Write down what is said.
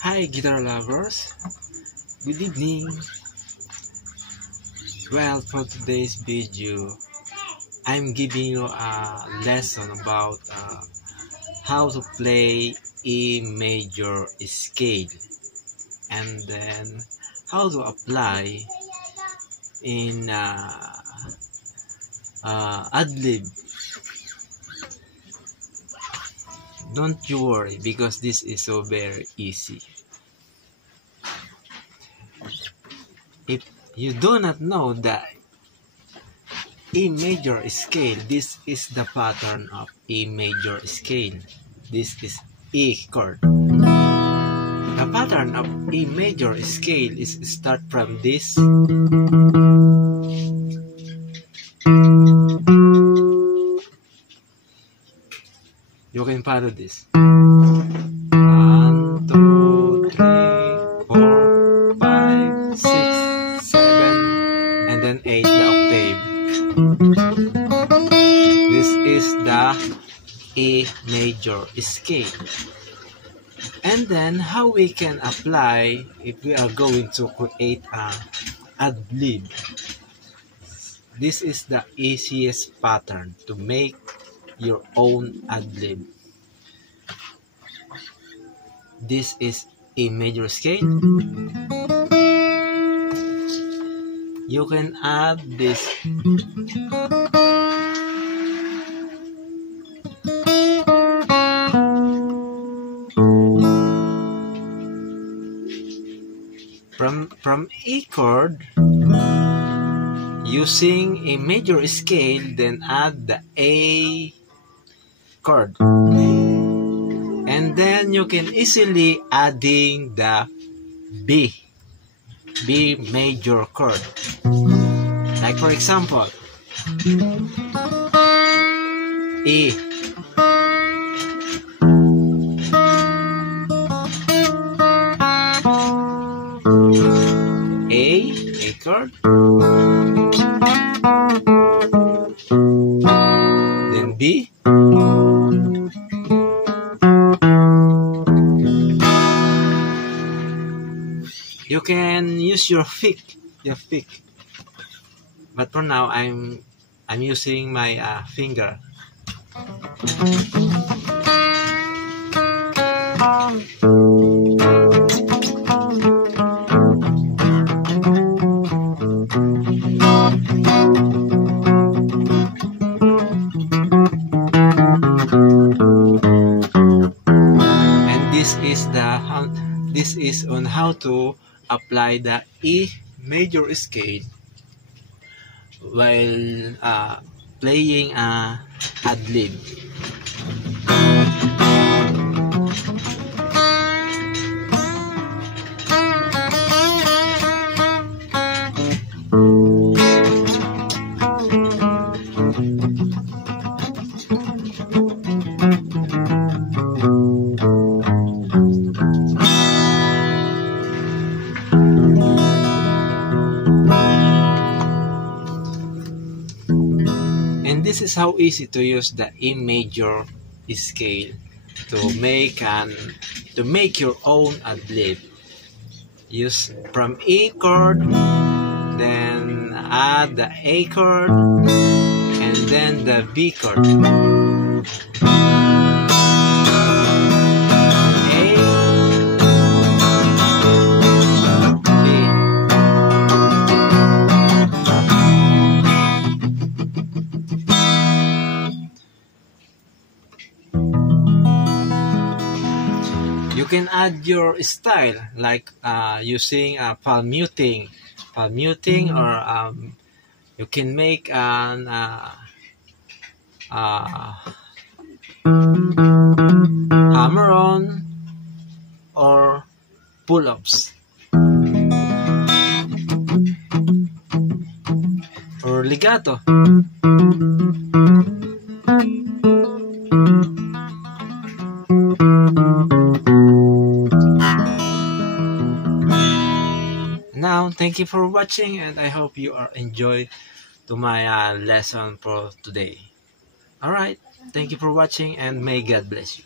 Hi guitar lovers, good evening. Well, for today's video, I'm giving you a lesson about how to play E major scale and then how to apply in ad-lib. Don't you worry, because this is so very easy. If you do not know the E major scale, this is the pattern of E major scale. This is E chord. The pattern of E major scale is start from this. You can follow this. 1, 2, 3, 4, 5, 6, 7, and then 8, the octave. This is the E major scale. And then how we can apply if we are going to create a ad-lib. This is the easiest pattern to make your own ad-lib. This is A major scale. You can add this from E chord. Using a major scale, then add the A chord, and then you can easily adding the B major chord. Like for example, E, A chord, then B, you can use your pick, but for now I'm using my finger. This is on how to apply the E major scale while playing ad-lib. And this is how easy to use the E major scale to make your own ad-lib. Use from E chord, then add the A chord, and then the B chord. You can add your style, like using palm muting, or you can make an hammer-on or pull-ups or legato. Now, thank you for watching, and I hope you are enjoyed to my lesson for today. Alright, thank you for watching, and may God bless you.